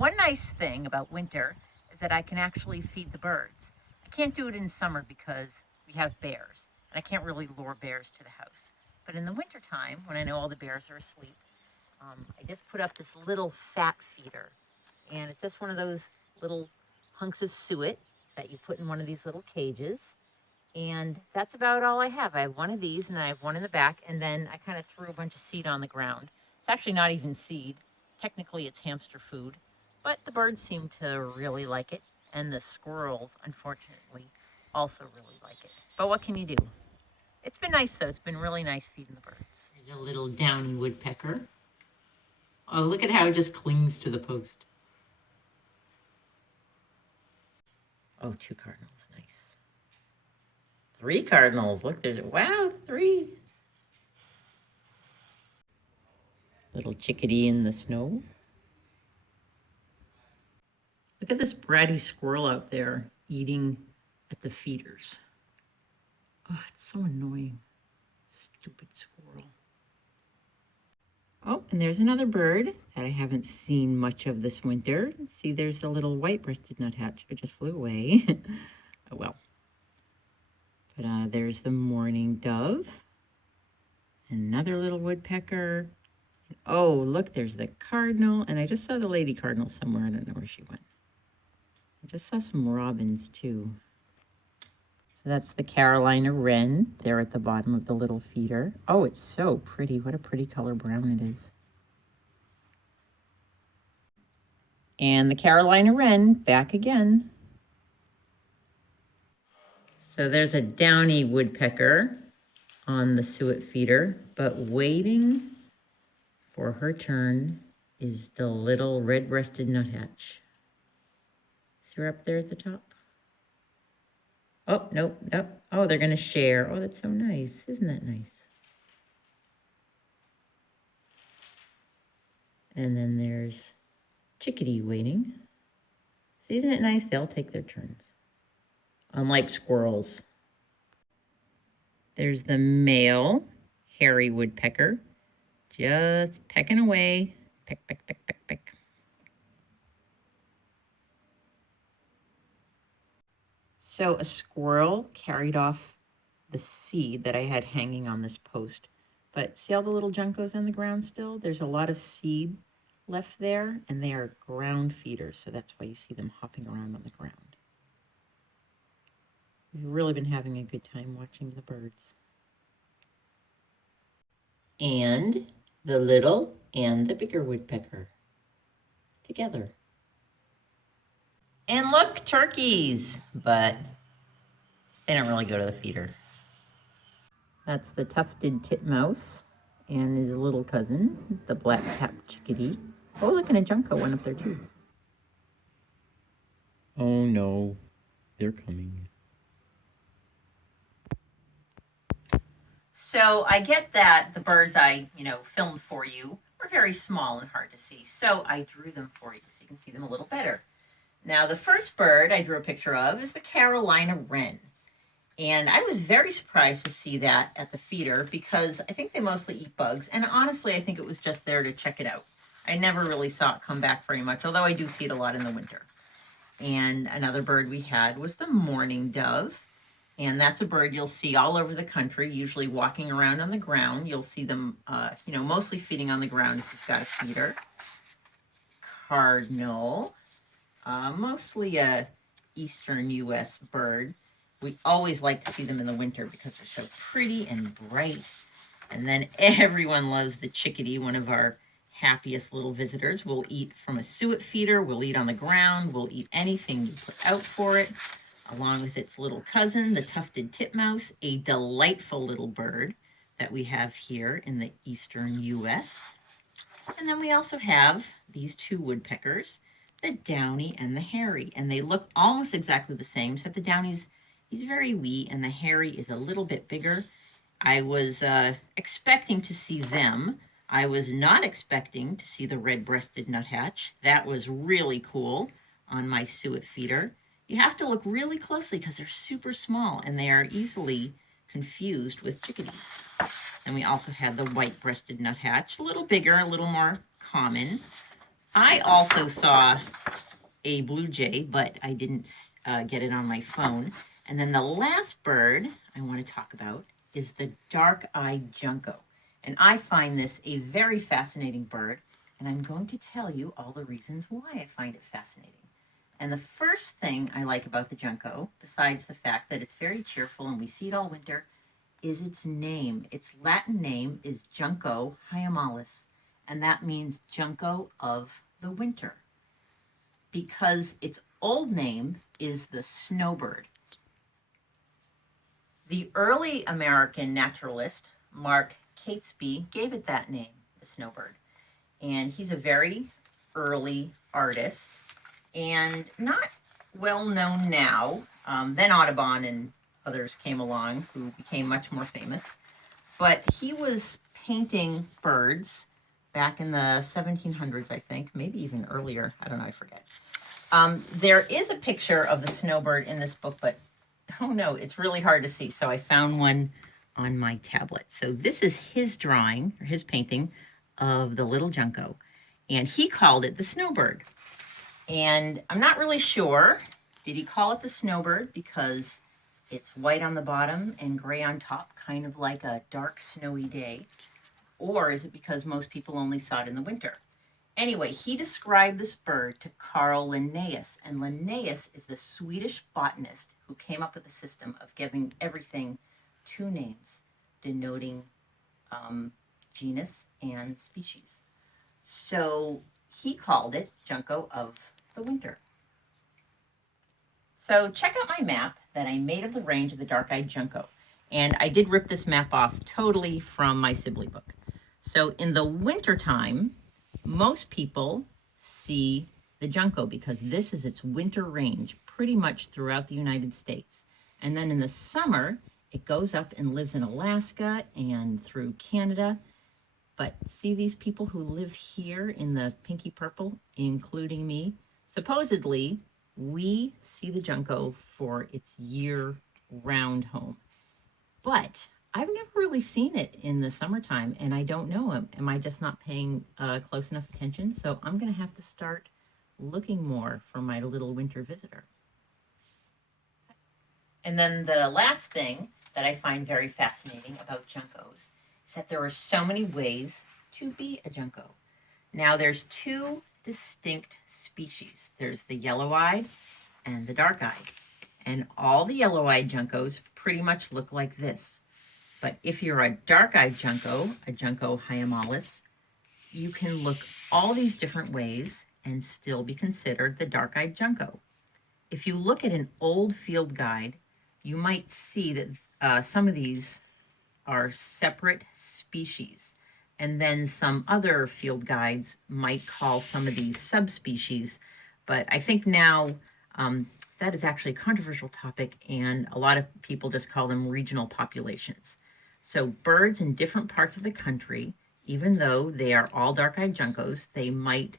One nice thing about winter is that I can actually feed the birds. I can't do it in summer because we have bears, and I can't really lure bears to the house. But in the wintertime, when I know all the bears are asleep, I just put up this little fat feeder. And it's just one of those little hunks of suet that you put in one of these little cages. And that's about all I have. I have one of these and I have one in the back, and then I kind of threw a bunch of seed on the ground. It's actually not even seed. Technically it's hamster food, but the birds seem to really like it, and the squirrels, unfortunately, also really like it. But what can you do? It's been nice though. It's been really nice feeding the birds. There's a little downy woodpecker. Oh, look at how it just clings to the post. Oh, 2 cardinals, nice. 3 cardinals, look, there's, wow, 3. Little chickadee in the snow. Look at this bratty squirrel out there eating at the feeders. Oh, it's so annoying. Stupid squirrel. Oh, and there's another bird that I haven't seen much of this winter. See, there's a little white-breasted nuthatch. It just flew away. Oh, well. But there's the mourning dove. Another little woodpecker. Oh, look, there's the cardinal. And I just saw the lady cardinal somewhere. I don't know where she went. I just saw some robins, too. So that's the Carolina Wren there at the bottom of the little feeder. Oh, it's so pretty. What a pretty color brown it is. And the Carolina Wren back again. So there's a downy woodpecker on the suet feeder, but waiting for her turn is the little red-breasted nuthatch. See her up there at the top? Oh, nope, nope. Oh, they're going to share. Oh, that's so nice. Isn't that nice? And then there's chickadee waiting. See, isn't it nice? They'll take their turns. Unlike squirrels. There's the male hairy woodpecker, just pecking away. Peck, peck, peck, peck, peck. So a squirrel carried off the seed that I had hanging on this post. But see all the little juncos on the ground still? There's a lot of seed left there, and they are ground feeders, so that's why you see them hopping around on the ground. We've really been having a good time watching the birds. And the little and the bigger woodpecker together. And look, turkeys, but they don't really go to the feeder. That's the tufted titmouse and his little cousin, the black-capped chickadee. Oh, look, and a junco went up there too. Oh no, they're coming. So I get that the birds I, filmed for you are very small and hard to see. So I drew them for you so you can see them a little better. Now, the first bird I drew a picture of is the Carolina Wren. And I was very surprised to see that at the feeder because I think they mostly eat bugs. And honestly, I think it was just there to check it out. I never really saw it come back very much, although I do see it a lot in the winter. And another bird we had was the mourning dove. And that's a bird you'll see all over the country, usually walking around on the ground. You'll see them, mostly feeding on the ground if you've got a feeder. Cardinal. Mostly a eastern U.S. bird. We always like to see them in the winter because they're so pretty and bright. And then everyone loves the chickadee, one of our happiest little visitors. We'll eat from a suet feeder, we'll eat on the ground, we'll eat anything you put out for it, along with its little cousin, the tufted titmouse, a delightful little bird that we have here in the eastern U.S. And then we also have these 2 woodpeckers, the downy and the hairy, and they look almost exactly the same, except the downy's he's very wee and the hairy is a little bit bigger. I was expecting to see them. I was not expecting to see the red-breasted nuthatch. That was really cool on my suet feeder. You have to look really closely because they're super small and they are easily confused with chickadees. And we also had the white-breasted nuthatch, a little bigger, a little more common. I also saw a blue jay, but I didn't get it on my phone. And then the last bird I want to talk about is the dark-eyed junco. And I find this a very fascinating bird, and I'm going to tell you all the reasons why I find it fascinating. And the first thing I like about the junco, besides the fact that it's very cheerful and we see it all winter, is its name. Its Latin name is Junco hyemalis, and that means junco of the winter, because its old name is the snowbird. The early American naturalist, Mark Catesby, gave it that name, the snowbird. And he's a very early artist and not well known now. Then Audubon and others came along who became much more famous. But he was painting birds back in the 1700s, I think, maybe even earlier. I don't know, I forget. There is a picture of the snowbird in this book, but oh no, it's really hard to see. So I found one on my tablet. So this is his drawing, or his painting, of the little junco. And he called it the snowbird. And I'm not really sure. Did he call it the snowbird because it's white on the bottom and gray on top, kind of like a dark, snowy day? Or is it because most people only saw it in the winter? Anyway, he described this bird to Carl Linnaeus, and Linnaeus is the Swedish botanist who came up with the system of giving everything two names, denoting genus and species. So he called it Junco of the winter. So check out my map that I made of the range of the dark-eyed junco. And I did rip this map off totally from my Sibley book. So in the wintertime, most people see the junco because this is its winter range pretty much throughout the United States. And then in the summer, it goes up and lives in Alaska and through Canada. But see these people who live here in the pinky purple, including me? Supposedly, we see the junco for its year-round home. But I've never really seen it in the summertime, and I don't know. Am I just not paying close enough attention? So I'm going to have to start looking more for my little winter visitor. And then the last thing that I find very fascinating about juncos is that there are so many ways to be a junco. Now, there's two distinct species. There's the yellow-eyed and the dark-eyed. And all the yellow-eyed juncos pretty much look like this. But if you're a dark-eyed junco, a Junco hyemalis, you can look all these different ways and still be considered the dark-eyed junco. If you look at an old field guide, you might see that some of these are separate species. And then some other field guides might call some of these subspecies. But I think now that is actually a controversial topic, and a lot of people just call them regional populations. So birds in different parts of the country, even though they are all dark-eyed juncos, they might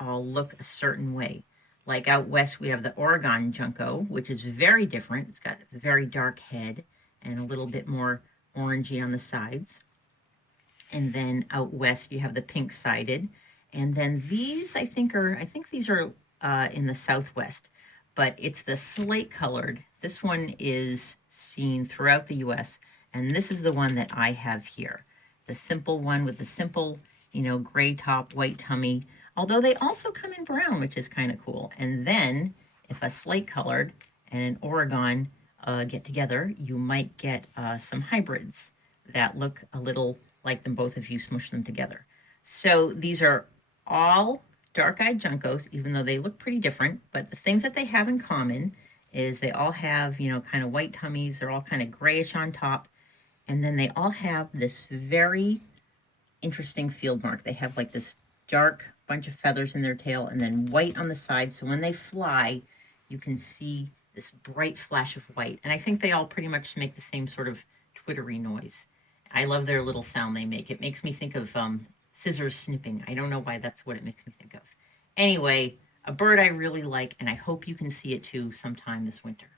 all look a certain way. Like out west, we have the Oregon junco, which is very different. It's got a very dark head and a little bit more orangey on the sides. And then out west, you have the pink-sided. And then these, I think these are in the southwest, but it's the slate-colored. This one is seen throughout the U.S., and this is the one that I have here. The simple one with the simple, gray top, white tummy, although they also come in brown, which is kind of cool. And then if a slate-colored and an Oregon get together, you might get some hybrids that look a little like them both if you smush them together. So these are all dark-eyed juncos, even though they look pretty different, but the things that they have in common is they all have, kind of white tummies. They're all kind of grayish on top. And then they all have this very interesting field mark. They have like this dark bunch of feathers in their tail and then white on the side. So when they fly, you can see this bright flash of white. And I think they all pretty much make the same sort of twittery noise. I love their little sound they make. It makes me think of scissors snipping. I don't know why that's what it makes me think of. Anyway, a bird I really like, and I hope you can see it too sometime this winter.